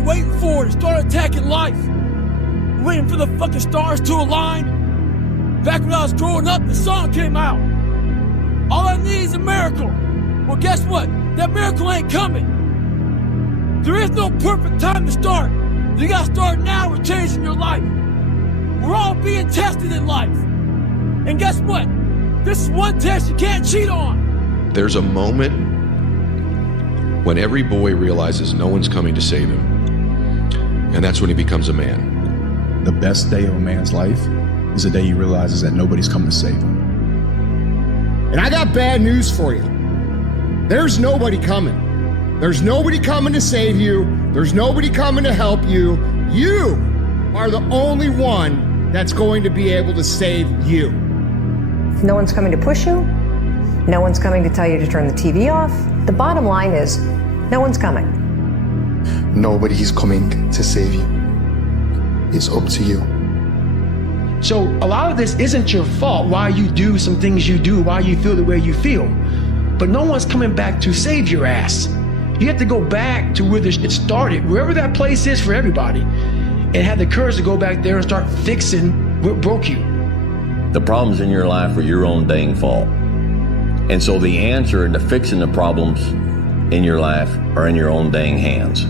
all waiting for to start attacking life. Waiting for the fucking stars to align. Back when I was growing up, the song came out. All I need is a miracle. Well, guess what? That miracle ain't coming. There is no perfect time to start. You gotta start now with changing your life. We're all being tested in life. And guess what? This is one test you can't cheat on. There's a moment when every boy realizes no one's coming to save him. And that's when he becomes a man. The best day of a man's life is the day he realizes that nobody's coming to save him. And I got bad news for you. There's nobody coming. There's nobody coming to save you. There's nobody coming to help you. You are the only one that's going to be able to save you. No one's coming to push you. No one's coming to tell you to turn the TV off. The bottom line is, no one's coming. Nobody's coming to save you. It's up to you. So a lot of this isn't your fault, why you do some things you do, why you feel the way you feel. But no one's coming back to save your ass. You have to go back to where it started, wherever that place is for everybody, and have the courage to go back there and start fixing what broke you. The problems in your life are your own dang fault. And so the answer to fixing the problems in your life are in your own dang hands.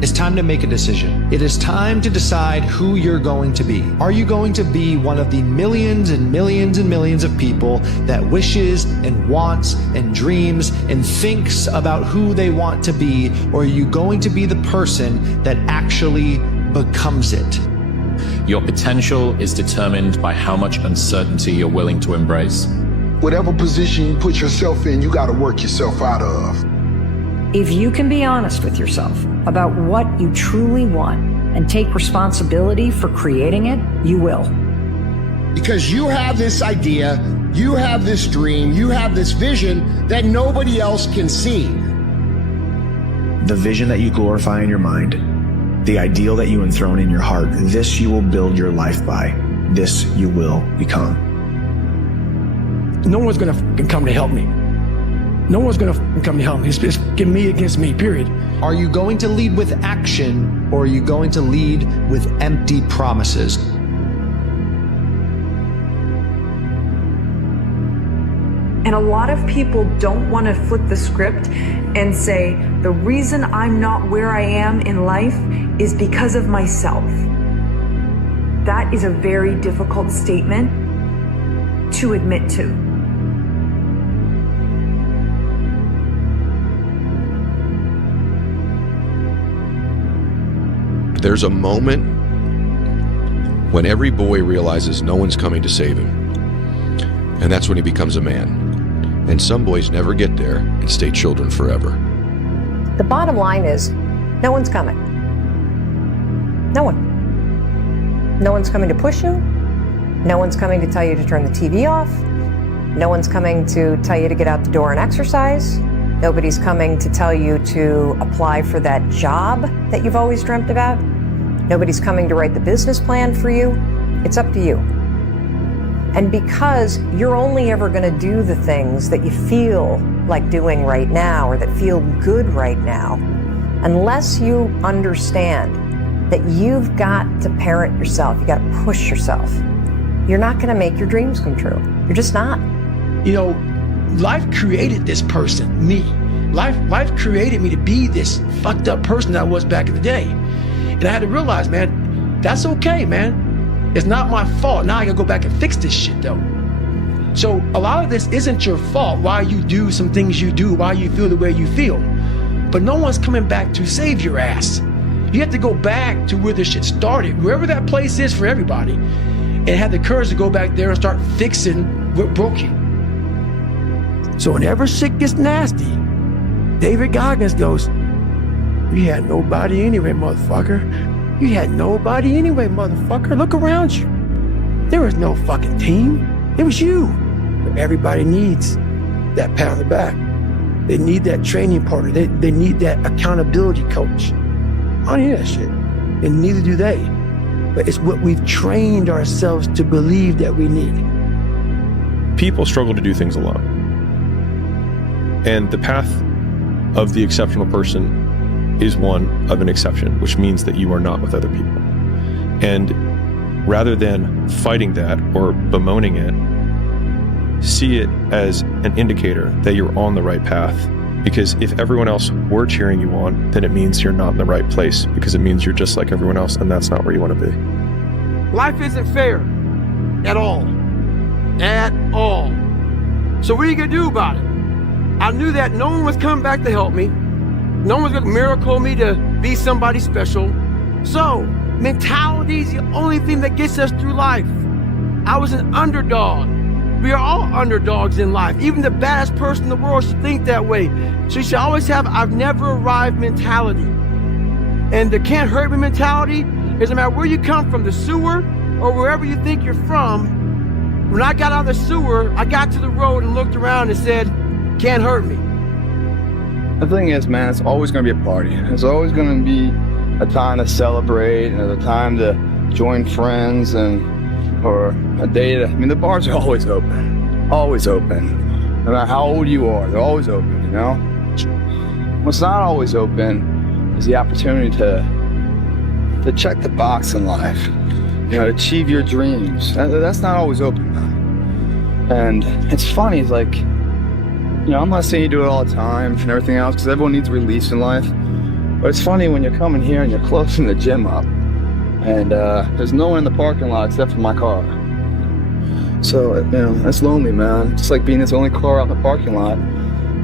It's time to make a decision. It is time to decide who you're going to be. Are you going to be one of the millions and millions and millions of people that wishes and wants and dreams and thinks about who they want to be? Or are you going to be the person that actually becomes it? Your potential is determined by how much uncertainty you're willing to embrace. Whatever position you put yourself in, you got to work yourself out of. If you can be honest with yourself about what you truly want and take responsibility for creating it, you will. Because you have this idea, you have this dream, you have this vision that nobody else can see. The vision that you glorify in your mind, the ideal that you enthrone in your heart, this you will build your life by. This you will become. No one's gonna come to help me. No one's gonna come to help me. It's me against me, period. Are you going to lead with action, or are you going to lead with empty promises? And a lot of people don't want to flip the script and say, the reason I'm not where I am in life is because of myself. That is a very difficult statement to admit to. There's a moment when every boy realizes no one's coming to save him. And that's when he becomes a man. And some boys never get there and stay children forever. The bottom line is, no one's coming. No one. No one's coming to push you. No one's coming to tell you to turn the TV off. No one's coming to tell you to get out the door and exercise. Nobody's coming to tell you to apply for that job that you've always dreamt about. Nobody's coming to write the business plan for you. It's up to you. And because you're only ever going to do the things that you feel like doing right now or that feel good right now, unless you understand that you've got to parent yourself, you got to push yourself, you're not going to make your dreams come true. You're just not. You know, life created this person, me. Life created me to be this fucked up person that I was back in the day. And I had to realize, man, that's okay, man. It's not my fault. Now I gotta go back and fix this shit, though. So a lot of this isn't your fault, why you do some things you do, why you feel the way you feel. But no one's coming back to save your ass. You have to go back to where this shit started, wherever that place is for everybody, and have the courage to go back there and start fixing what broke you. So whenever shit gets nasty, David Goggins goes, "You had nobody anyway, motherfucker. You had nobody anyway, motherfucker. Look around you. There was no fucking team. It was you." But everybody needs that pat on the back. They need that training partner. They need that accountability coach. I don't need that shit. And neither do they. But it's what we've trained ourselves to believe that we need. People struggle to do things alone. And the path of the exceptional person is one of an exception, which means that you are not with other people. And rather than fighting that or bemoaning it, see it as an indicator that you're on the right path. Because if everyone else were cheering you on, then it means you're not in the right place, because it means you're just like everyone else, and that's not where you want to be. Life isn't fair at all. At all. So what are you going to do about it? I knew that no one was coming back to help me. No one was going to miracle me to be somebody special. So mentality is the only thing that gets us through life. I was an underdog. We are all underdogs in life. Even the baddest person in the world should think that way. So you should always have I've never arrived mentality. And the can't hurt me mentality is no matter where you come from, the sewer or wherever you think you're from. When I got out of the sewer, I got to the road and looked around and said, can't hurt me. The thing is, man, it's always going to be a party. It's always going to be a time to celebrate and a time to join friends or a day to, the bars are always open. Always open. No matter how old you are, they're always open, you know? What's not always open is the opportunity to check the box in life. You know, to achieve your dreams. That's not always open, man. And it's funny, it's like, you know, I'm not saying you do it all the time and everything else, because everyone needs release in life. But it's funny when you're coming here and you're closing the gym up, and there's no one in the parking lot except for my car. So, you know, that's lonely, man. It's like being this only car out in the parking lot.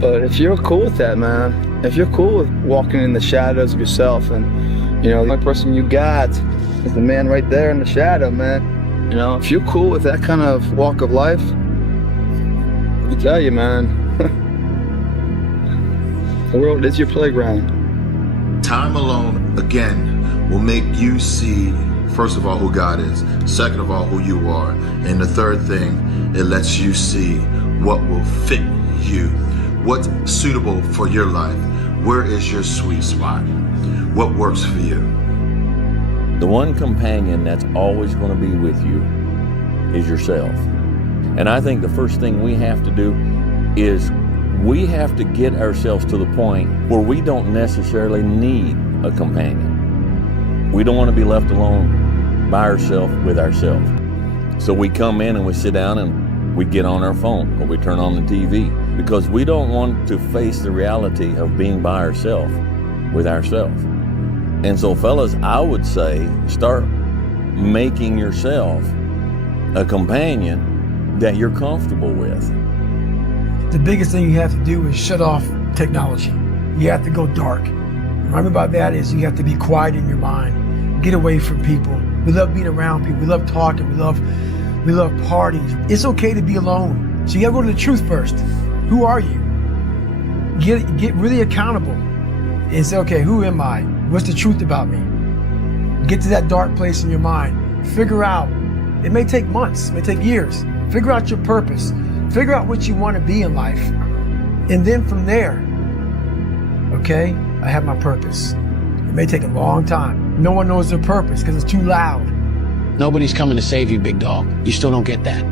But if you're cool with that, man, if you're cool with walking in the shadows of yourself, and, you know, the only person you got is the man right there in the shadow, man. You know, if you're cool with that kind of walk of life, I tell you, man, the world is your playground. Time alone, again, will make you see, first of all, who God is, second of all, who you are, and the third thing, it lets you see what will fit you, what's suitable for your life, where is your sweet spot, what works for you. The one companion that's always going to be with you is yourself. And I think the first thing we have to do is we have to get ourselves to the point where we don't necessarily need a companion. We don't want to be left alone by ourselves with ourselves. So we come in and we sit down and we get on our phone or we turn on the TV, because we don't want to face the reality of being by ourselves with ourselves. And so, fellas, I would say start making yourself a companion that you're comfortable with. The biggest thing you have to do is shut off technology. You have to go dark. What I mean by that is you have to be quiet in your mind. Get away from people. We love being around people. We love talking. We love parties. It's okay to be alone. So you gotta go to the truth first. Who are you? Get really accountable and say, okay, who am I? What's the truth about me? Get to that dark place in your mind. Figure out. It may take months, it may take years. Figure out your purpose. Figure out what you want to be in life. And then from there, okay, I have my purpose. It may take a long time. No one knows their purpose because it's too loud. Nobody's coming to save you, big dog. You still don't get that.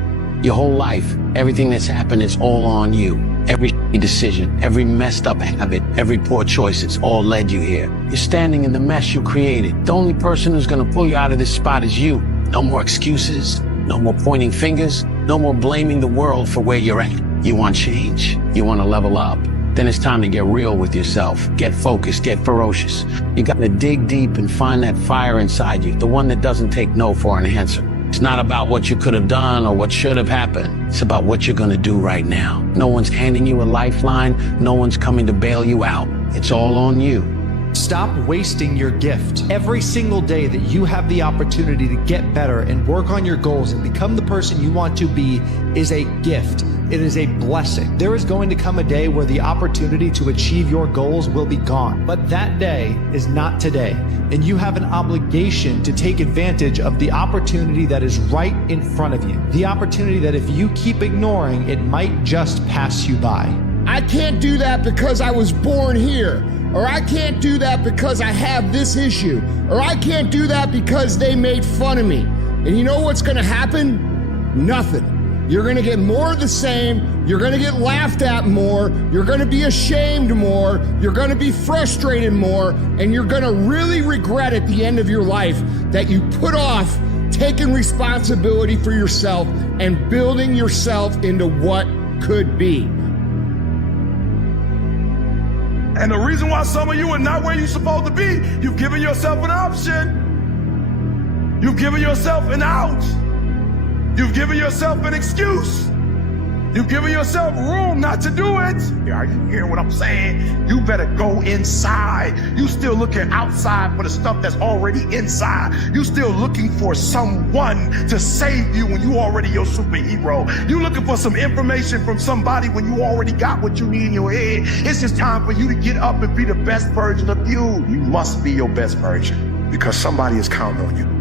Your whole life, everything that's happened is all on you. Every decision, every messed up habit, every poor choice, it's all led you here. You're standing in the mess you created. The only person who's gonna pull you out of this spot is you. No more excuses, no more pointing fingers, no more blaming the world for where you're at. You want change, you wanna level up. Then it's time to get real with yourself. Get focused, get ferocious. You gotta dig deep and find that fire inside you, the one that doesn't take no for an answer. It's not about what you could have done or what should have happened. It's about what you're gonna do right now. No one's handing you a lifeline. No one's coming to bail you out. It's all on you. Stop wasting your gift. Every single day that you have the opportunity to get better and work on your goals and become the person you want to be is a gift. It is a blessing. There is going to come a day where the opportunity to achieve your goals will be gone. But that day is not today. And you have an obligation to take advantage of the opportunity that is right in front of you. The opportunity that if you keep ignoring, it might just pass you by. I can't do that because I was born here. Or I can't do that because I have this issue. Or I can't do that because they made fun of me. And you know what's gonna happen? Nothing. you're going to get more of the same. You're going to get laughed at more. You're going to be ashamed more. You're going to be frustrated more. And you're going to really regret at the end of your life that you put off taking responsibility for yourself and building yourself into what could be. And the reason why some of you are not where you're supposed to be, you've given yourself an option. You've given yourself an out. You've given yourself an excuse. You've given yourself room not to do it. Are you hearing what I'm saying? You better go inside. You still looking outside for the stuff that's already inside. You still looking for someone to save you when you already your superhero. You looking for some information from somebody when you already got what you need in your head. It's just time for you to get up and be the best version of you. You must be your best version because somebody is counting on you.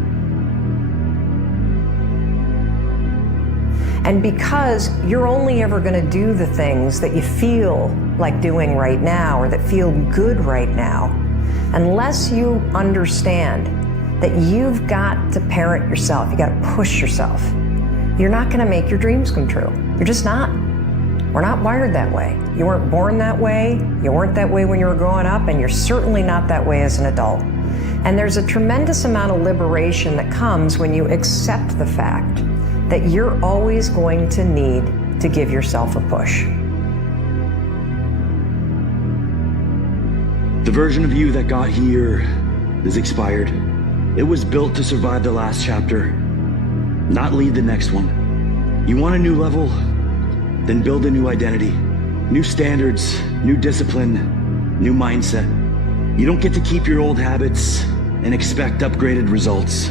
And because you're only ever going to do the things that you feel like doing right now or that feel good right now, unless you understand that you've got to parent yourself, you got to push yourself, you're not going to make your dreams come true. You're just not. We're not wired that way. You weren't born that way. You weren't that way when you were growing up, and you're certainly not that way as an adult. And there's a tremendous amount of liberation that comes when you accept the fact that you're always going to need to give yourself a push. The version of you that got here is expired. It was built to survive the last chapter, not lead the next one. You want a new level? Then build a new identity, new standards, new discipline, new mindset. You don't get to keep your old habits and expect upgraded results.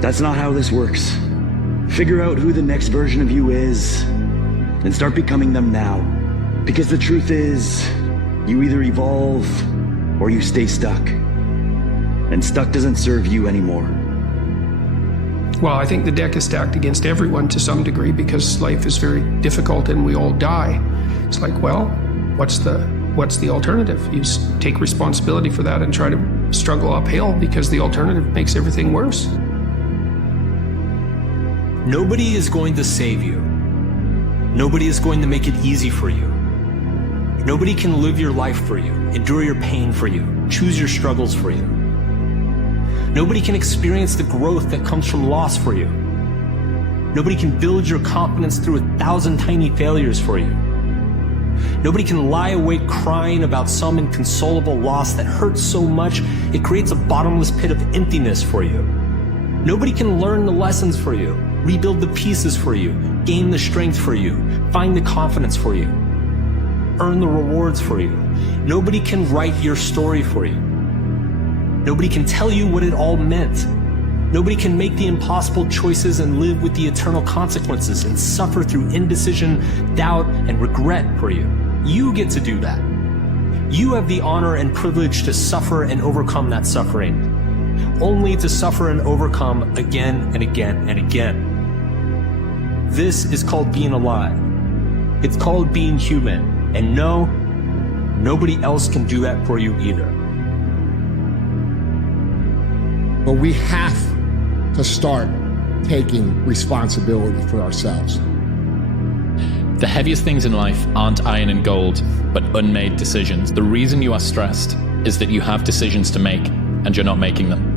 That's not how this works. Figure out who the next version of you is and start becoming them now. Because the truth is, you either evolve or you stay stuck. And stuck doesn't serve you anymore. Well, I think the deck is stacked against everyone to some degree because life is very difficult and we all die. It's like, well, what's the alternative? You take responsibility for that and try to struggle uphill because the alternative makes everything worse. Nobody is going to save you. Nobody is going to make it easy for you. Nobody can live your life for you, endure your pain for you, choose your struggles for you. Nobody can experience the growth that comes from loss for you. Nobody can build your confidence through 1,000 tiny failures for you. Nobody can lie awake crying about some inconsolable loss that hurts so much it creates a bottomless pit of emptiness for you. Nobody can learn the lessons for you, rebuild the pieces for you, gain the strength for you, find the confidence for you, earn the rewards for you. Nobody can write your story for you. Nobody can tell you what it all meant. Nobody can make the impossible choices and live with the eternal consequences and suffer through indecision, doubt, and regret for you. You get to do that. You have the honor and privilege to suffer and overcome that suffering, only to suffer and overcome again and again and again. This is called being alive. It's called being human. And no, nobody else can do that for you either. But we have to start taking responsibility for ourselves. The heaviest things in life aren't iron and gold, but unmade decisions. The reason you are stressed is that you have decisions to make and you're not making them.